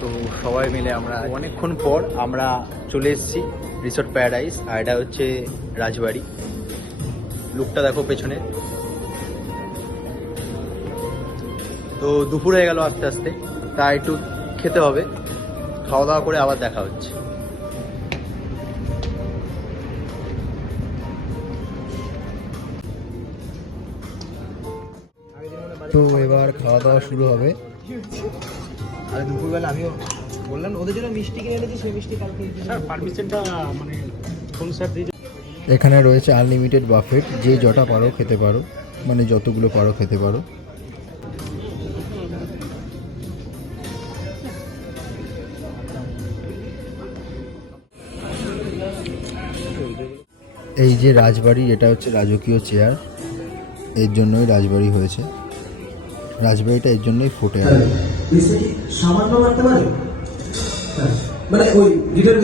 তো সবাই মিলে আমরা অনেকক্ষণ পর আমরা চলে এসেছি রিসোর্ট প্যারাডাইস, আর এটা হচ্ছে রাজবাড়ি। লুকটা দেখো পেছনে। তো দুপুর হয়ে গেল আস্তে আস্তে, তাই একটু খেতে হবে। খাওয়া দাওয়া করে আবার দেখা হচ্ছে। তো এবার খাওয়া দাওয়া শুরু হবে। আর দুপুরবেলা আমিও বললাম ওদের জন্য মিষ্টি কিনে এনেছি, সেই মিষ্টি কালকে পারমিশনটা মানে কোন স্যার দিয়ে এখানে রয়েছে আনলিমিটেড বাফেট, যে যটা পারো খেতে পারো, মানে যতগুলো পারো খেতে পারো। এই যে রাজবাড়ি, এটা হচ্ছে রাজকীয় চেয়ার, এর জন্যই রাজবাড়ি হয়েছে। রাজবাড়িটা এর জন্যই ফুটে আছে। সামান্য মারতে পারে, মানে ওই গিটার